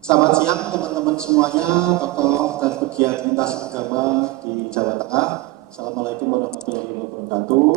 Selamat siang teman-teman semuanya, tokoh dan pegiat lintas agama di Jawa Tengah. Assalamualaikum warahmatullahi wabarakatuh.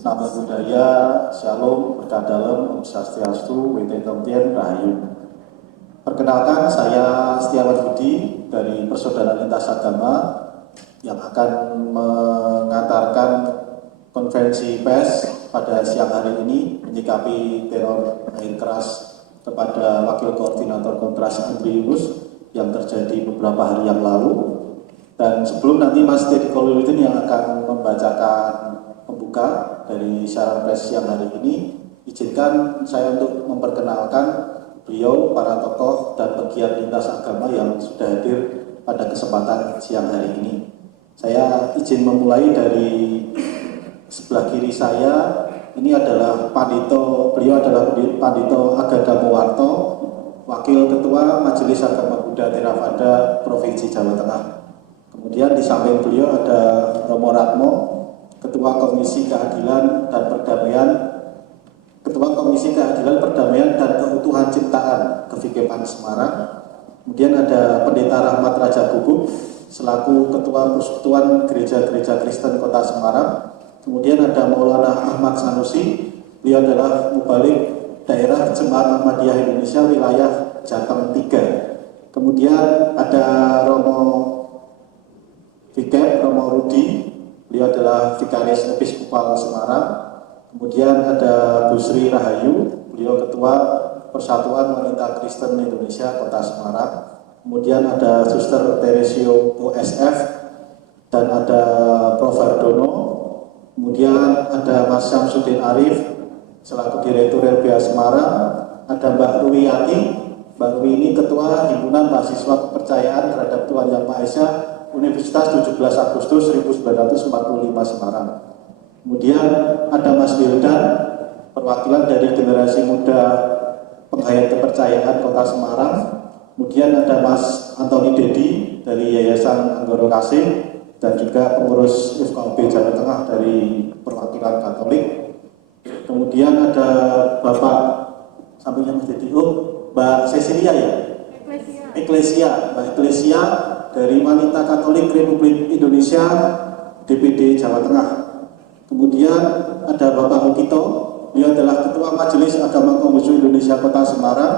Nama budaya, Shalom, berkah dalam, Om Swastiastu, WT Tomtien, Rahayu. Perkenalkan, saya Setiawan Budi dari Persaudaraan Lintas Agama yang akan mengantarkan konferensi pers pada siang hari ini menyikapi teror air keras kepada Wakil Koordinator Kontras Andri Yunus yang terjadi beberapa hari yang lalu. Dan sebelum nanti Mas Deddy Koludin yang akan membacakan pembuka dari siaran pers siang hari ini, izinkan saya untuk memperkenalkan beliau, para tokoh dan pegiat lintas agama yang sudah hadir pada kesempatan siang hari ini. Saya izin memulai dari sebelah kiri saya. Ini adalah Pandito, beliau adalah Pandito Agada Muwarto, Wakil Ketua Majelis Agama Buddha Theravada Provinsi Jawa Tengah. Kemudian di samping beliau ada Romo Ratmo, Ketua Komisi Keadilan dan Perdamaian, Ketua Komisi Keadilan Perdamaian dan Keutuhan Ciptaan Kevikepan Semarang. Kemudian ada Pendeta Rahmat Raja Guguk selaku Ketua Persekutuan Gereja-Gereja Kristen Kota Semarang. Kemudian ada Maulana Ahmad Sanusi, beliau adalah Mubalik Daerah Jemaat Ahmadiyah Indonesia wilayah Jateng 3. Kemudian ada Romo Vikep, Romo Rudi, beliau adalah Vikaris Episkopal Semarang. Kemudian ada Bu Sri Rahayu, beliau Ketua Persatuan Wanita Kristen Indonesia Kota Semarang. Kemudian ada Suster Teresio OSF dan ada Prof. Hardono. Kemudian ada Mas Syamsuddin Arif selaku Direktur LBH Semarang, ada Mbak Ruwiyati. Mbak Ruwi ini Ketua Himpunan Mahasiswa Kepercayaan Terhadap Tuhan Yang Maha Esa Universitas 17 Agustus 1945 Semarang. Kemudian ada Mas Wildan, perwakilan dari generasi muda penghayat kepercayaan Kota Semarang. Kemudian ada Mas Antoni Dedi dari Yayasan Anggoro Kasih dan juga pengurus FKUB Jawa Tengah dari perwakilan Katolik. Kemudian ada Bapak sampingnya Mas Dedi, Mbak Cecilia ya? Eklesia, Mbak Eklesia dari Wanita Katolik Republik Indonesia DPD Jawa Tengah. Kemudian ada Bapak Okito, dia adalah Ketua Majelis Agama Konghucu Indonesia Kota Semarang.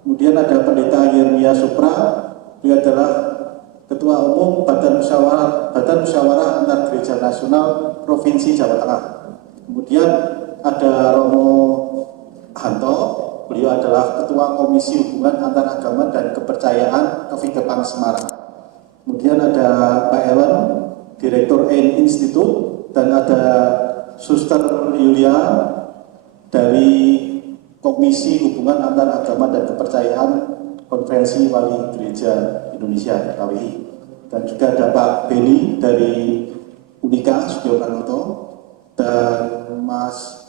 Kemudian ada Pendeta Yermia Supra, dia adalah Ketua Umum Badan Musyawarah Antar Gereja Nasional Provinsi Jawa Tengah. Kemudian ada Romo Hanto, beliau adalah Ketua Komisi Hubungan Antar Agama dan Kepercayaan Kevikepan Semarang. Kemudian ada Pak Ellen, Direktur AIN Institute, dan ada Suster Yulia dari Komisi Hubungan Antar Agama dan Kepercayaan Konferensi Wali Gereja Indonesia KWI, dan juga ada Pak Beni dari Unika Sudio Pranoto, dan Mas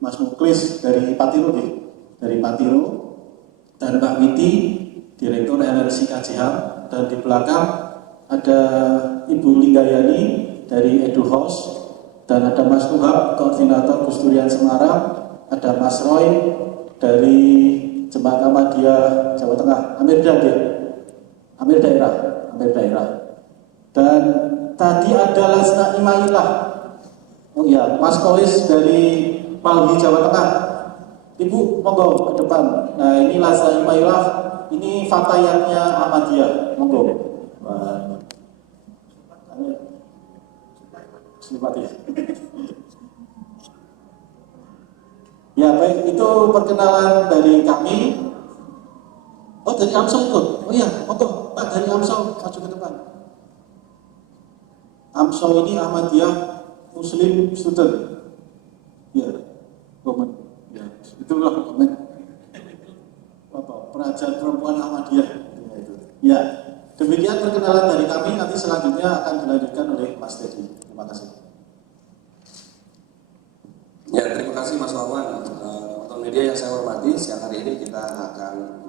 Muklis dari Patiro, dan Mbak Witi Direktur LRC KJH, dan di belakang ada Ibu Linggayani dari Edu House, dan ada Mas Tuhab Koordinator Gusturian Semarang, ada Mas Roy dari Jemaat Ahmadiyah Jawa Tengah, Amir Daerah. Dan tadi ada Lasna Imailah, Mas Kolis dari Palgi Jawa Tengah. Ibu monggo ke depan. Nah, ini Lasna Imailah, ini fatayatnya Ahmadiyah, monggo. Simpati. Ya baik, itu perkenalan dari kami. Oh, dari AMSO ikut? Oh iya, monggo Pak dari AMSO maju ke depan. AMSO ini Ahmadiyah Muslim Student. Ya, komen. Ya, itulah komen. Pengajar perempuan Ahmadiyah. Ya, demikian perkenalan dari kami. Nanti selanjutnya akan dilanjutkan oleh Mas Dedi. Terima kasih. Ya, terima kasih Mas Wawan. Teman-teman media yang saya hormati, siang hari ini kita akan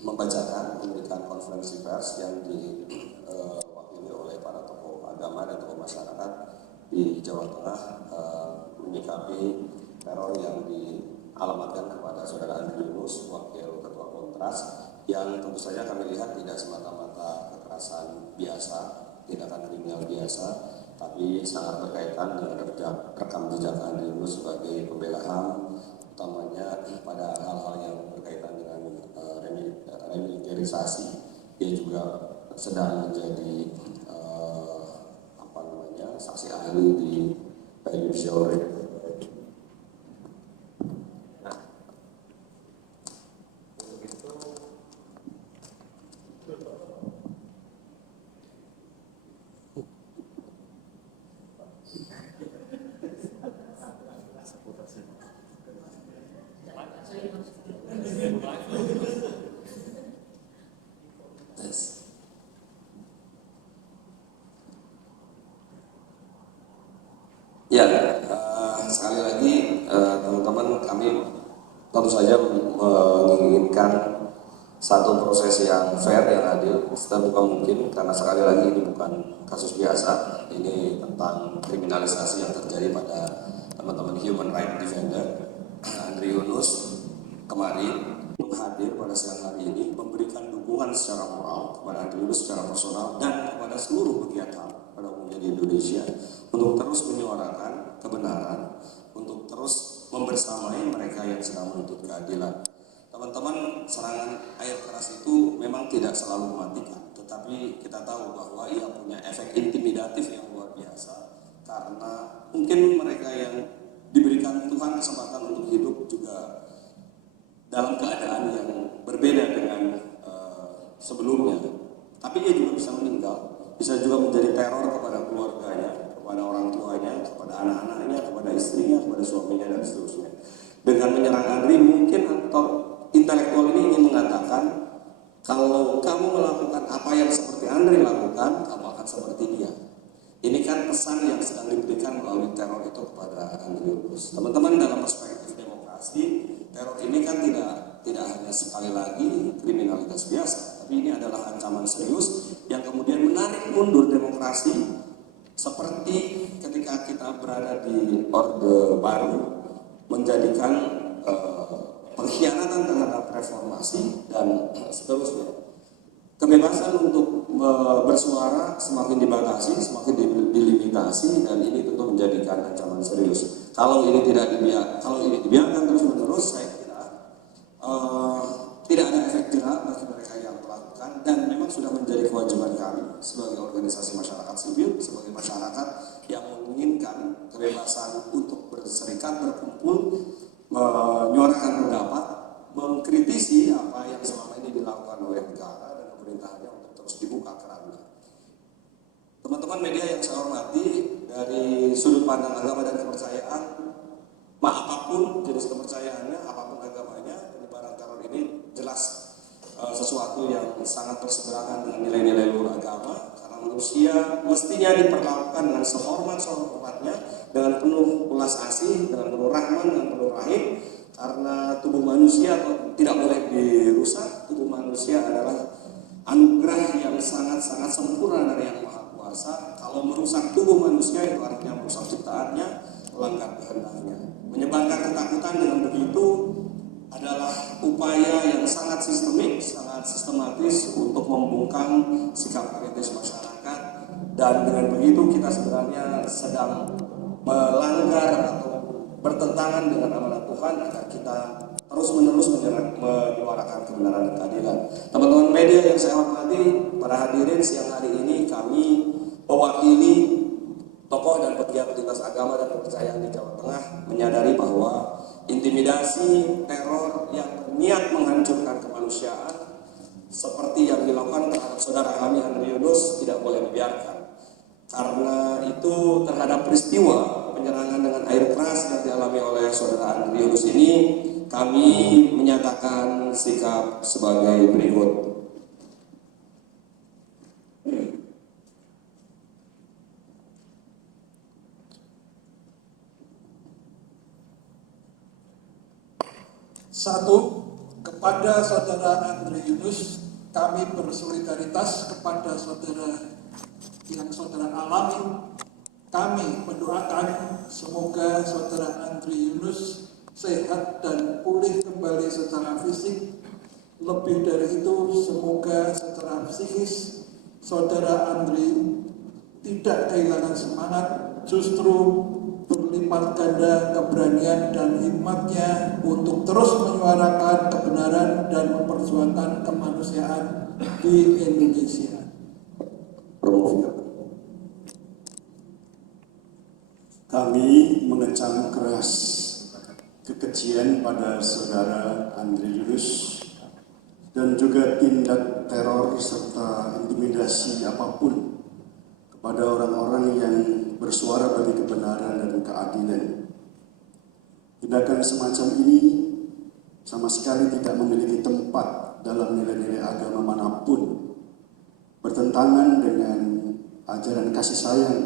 memberikan konferensi pers yang diwakili oleh para tokoh agama dan tokoh masyarakat di Jawa Tengah menyikapi teror yang dialamatkan kepada Saudara Andri Yunus, Wakil Ketua Kontras keras yang tentu saja kami lihat tidak semata-mata kekerasan biasa, tindakan kriminal biasa, tapi sangat berkaitan dengan rekam jejak Andri Yunus sebagai pembela HAM, utamanya pada hal-hal yang berkaitan dengan remilitarisasi. Dia juga sedang menjadi saksi ahli di judicial review. Ya, sekali lagi teman-teman, kami tentu saja menginginkan satu proses yang fair, yang adil, seterbuka mungkin, karena sekali lagi ini bukan kasus biasa, ini tentang kriminalisasi yang terjadi pada teman-teman human rights defender. Andri Yunus kemarin hadir pada siang hari ini memberikan dukungan secara moral kepada Andri Yunus secara personal dan kepada seluruh pegiat HAM pada umumnya di Indonesia untuk terus menyuarakan kebenaran, untuk terus membersamai mereka yang sedang menuntut keadilan. Teman-teman, serangan air keras itu memang tidak selalu mematikan, tetapi kita tahu bahwa ia punya efek intimidatif yang luar biasa, karena mungkin mereka yang diberikan Tuhan kesempatan untuk hidup juga dalam keadaan yang berbeda dengan sebelumnya, tapi dia juga bisa meninggal, bisa juga menjadi teror kepada keluarganya, kepada orang tuanya, kepada anak-anaknya, kepada istrinya, kepada suaminya, dan seterusnya. Dengan menyerang Andri, mungkin aktor intelektual ini ingin mengatakan, kalau kamu melakukan apa yang seperti Andri lakukan, kamu akan seperti dia. Ini kan pesan yang sedang diberikan melalui teror itu kepada Andri Yunus. Teman-teman, dalam perspektif demokrasi, teror ini kan tidak hanya sekali lagi kriminalitas biasa, tapi ini adalah ancaman serius yang kemudian menarik mundur demokrasi, seperti ketika kita berada di Orde Baru, menjadikan pengkhianatan terhadap reformasi dan seterusnya. Kebebasan untuk bersuara semakin dibatasi, semakin dilimitasi, dan ini tentu menjadikan ancaman serius. Kalau ini dibiarkan terus-menerus, saya kira tidak ada efek jerah bagi mereka yang melakukan, dan memang sudah menjadi kewajiban kami sebagai organisasi masyarakat sipil, sebagai masyarakat yang menginginkan kebebasan untuk berserikat, berkumpul, menyuarakan pendapat, mengkritisi apa yang selama ini dilakukan oleh negara dan pemerintahannya untuk terus dibuka kerannya. Teman-teman media yang saya hormati, dari sudut pandang agama dan kepercayaan, apapun jenis kepercayaannya, apapun agamanya, penyebaran teror ini jelas sesuatu yang sangat berseberangan dengan nilai-nilai luhur agama, karena manusia mestinya diperlakukan dengan sehormat-hormatnya, dengan penuh belas asih, dengan penuh rahman, dengan penuh rahim, karena tubuh manusia tidak boleh dirusak. Tubuh manusia adalah anugerah yang sangat-sangat sempurna dari Yang Maha Kuasa. Kalau merusak tubuh manusia, itu artinya merusak ciptaannya, melanggar kehendaknya. Menyebarkan ketakutan dengan begitu adalah upaya yang sangat sistemik, sangat sistematis untuk membungkam sikap kritis masyarakat, dan dengan begitu kita sebenarnya sedang melanggar atau bertentangan dengan amanat Tuhan agar kita terus-menerus menyuarakan kebenaran dan keadilan. Teman-teman media yang saya hormati, para hadirin, siang hari ini kami mewakili tokoh dan pegiat lintas agama dan kepercayaan di Jawa Tengah menyadari bahwa intimidasi, teror yang berniat menghancurkan kemanusiaan seperti yang dilakukan terhadap saudara kami Andri Yunus tidak boleh dibiarkan. Karena itu, terhadap peristiwa penyerangan dengan air keras yang dialami oleh saudara Andri Yunus ini, kami menyatakan sikap sebagai berikut. Satu, kepada saudara Andri Yunus, kami bersolidaritas kepada saudara yang saudara alami. Kami mendoakan semoga saudara Andri Yunus sehat dan pulih kembali secara fisik, Lebih dari itu, semoga secara psikis Saudara Andri tidak kehilangan semangat, justru berlipat ganda keberanian dan hikmatnya untuk terus menyuarakan kebenaran dan memperjuangkan kemanusiaan di Indonesia. Kami mengecam keras kekejian pada Saudara Andri Yunus dan juga tindak teror serta intimidasi apapun kepada orang-orang yang bersuara bagi kebenaran dan keadilan. Tindakan semacam ini sama sekali tidak memiliki tempat dalam nilai-nilai agama manapun, bertentangan dengan ajaran kasih sayang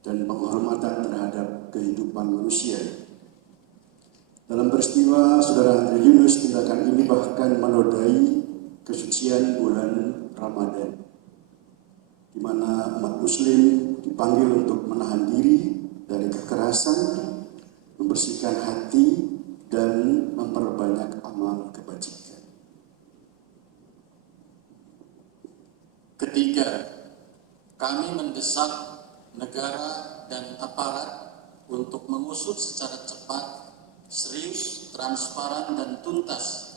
dan penghormatan terhadap kehidupan manusia. Dalam peristiwa Saudara Andri Yunus, tindakan ini bahkan menodai kesucian bulan Ramadan, di mana umat Muslim dipanggil untuk menahan diri dari kekerasan, membersihkan hati, dan memperbanyak amal kebajikan. Ketiga, kami mendesak negara dan aparat untuk mengusut secara cepat, serius, transparan, dan tuntas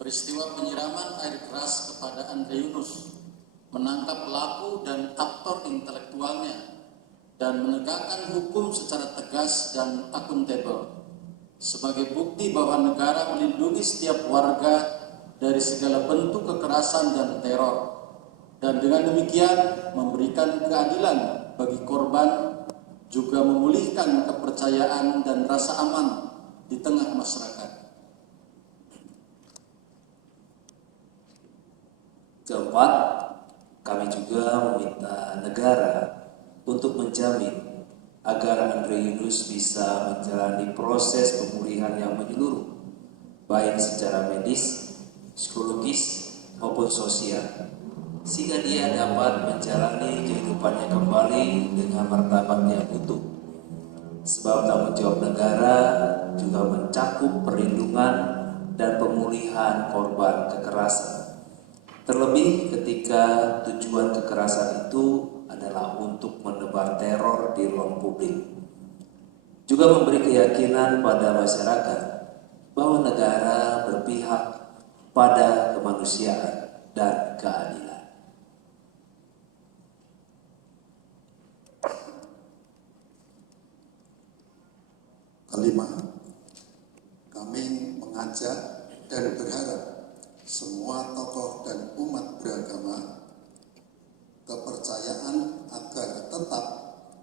peristiwa penyiraman air keras kepada Andri Yunus, menangkap pelaku dan aktor intelektualnya, dan menegakkan hukum secara tegas dan akuntabel sebagai bukti bahwa negara melindungi setiap warga dari segala bentuk kekerasan dan teror, dan dengan demikian memberikan keadilan bagi korban, juga memulihkan kepercayaan dan rasa aman di tengah masyarakat. Keempat, kami juga meminta negara untuk menjamin agar Andri Yunus bisa menjalani proses pemulihan yang menyeluruh, baik secara medis, psikologis, maupun sosial, sehingga dia dapat menjalani kehidupannya kembali dengan martabat yang utuh. Sebab tanggung jawab negara juga mencakup perlindungan dan pemulihan korban kekerasan. Terlebih ketika tujuan kekerasan itu adalah untuk menebar teror di ruang publik. Juga memberi keyakinan pada masyarakat bahwa negara berpihak pada kemanusiaan dan keadilan. Kelima, kami mengajak dan berharap semua tokoh dan umat beragama kepercayaan agar tetap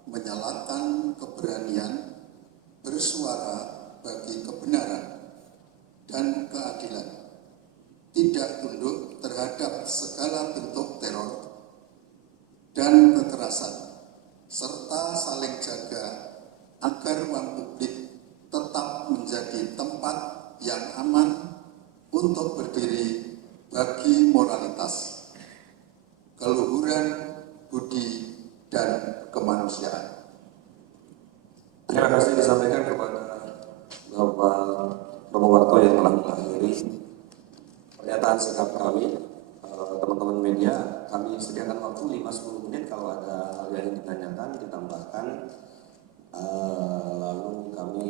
menyalakan keberanian bersuara bagi kebenaran dan keadilan, tidak tunduk terhadap segala bentuk teror dan kekerasan, serta saling jaga agar ruang publik tetap menjadi tempat yang aman untuk berdiri bagi moralitas, keluhuran, budi, dan kemanusiaan. Terima kasih disampaikan kepada Bapak Romowarto yang telah mengakhiri pernyataan sikap kami. Teman-teman media, kami sediakan waktu 5-10 menit kalau ada hal yang ditanyakan, ditambahkan. Lalu kami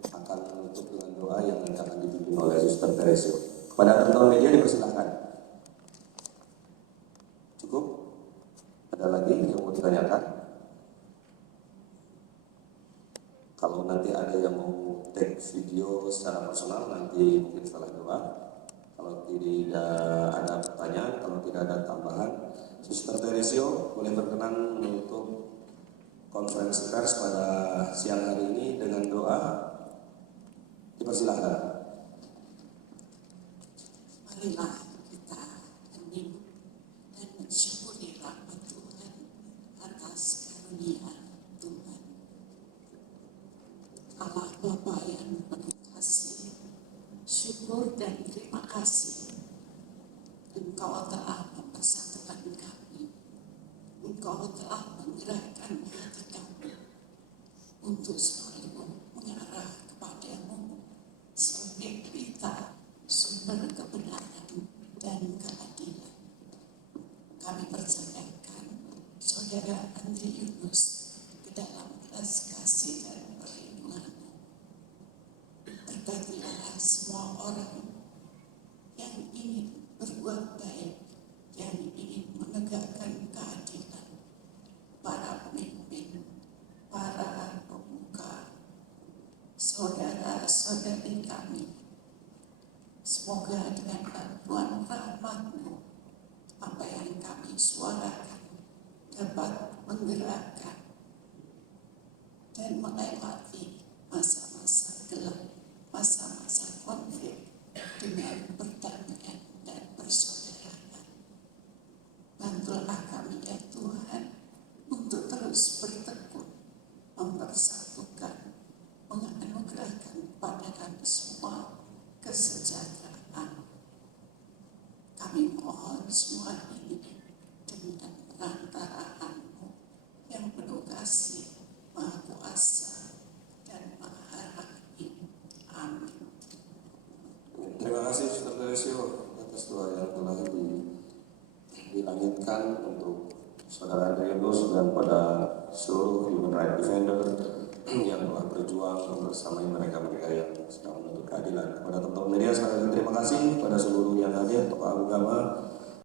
akan menutup dengan doa yang nanti akan dipimpin oleh Suster Teresio. Kepada teman-teman media dipersilahkan. Cukup? Ada lagi yang mau ditanyakan? Kalau nanti ada yang mau take video secara personal, nanti mungkin setelah doa. Kalau tidak ada pertanyaan, kalau tidak ada tambahan, Suster Teresio boleh berkenan menutup konferensi pers pada siang hari ini dengan doa. Dipersilahkan. Marilah kita hening dan mensyukuri rahmat Tuhan atas karunia Tuhan. Allah Bapa yang penuh kasih, syukur dan terima kasih. Engkau telah mempersatukan kami. Engkau telah menggerakkan hati kami untuk selalu mengarah kepadamu sebagai berita sumber kebenaran kami suarakan dapat menggerakkan dan melewati masa-masa gelap, masa-masa konflik dengan perdamaian dan persaudaraan. Bantulah kami ya Tuhan untuk terus bertekun, mempersatukan, menganugerahkan kepada kami semua kesejahteraan. Kami mohon semua ini dengan perantaraan-Mu yang penuh kasih, Maha Kuasa, dan Maha Rahim. Amin. Terima kasih Saudara Teresio atas doa yang telah dilangitkan untuk Saudara Andre Yunus dan pada seluruh human rights defender yang telah berjuang bersama mereka-mereka yang sedang menuntut keadilan. Kepada teman-teman media, sekali lagi terima kasih. Pada seluruh yang hadir, tokoh agama,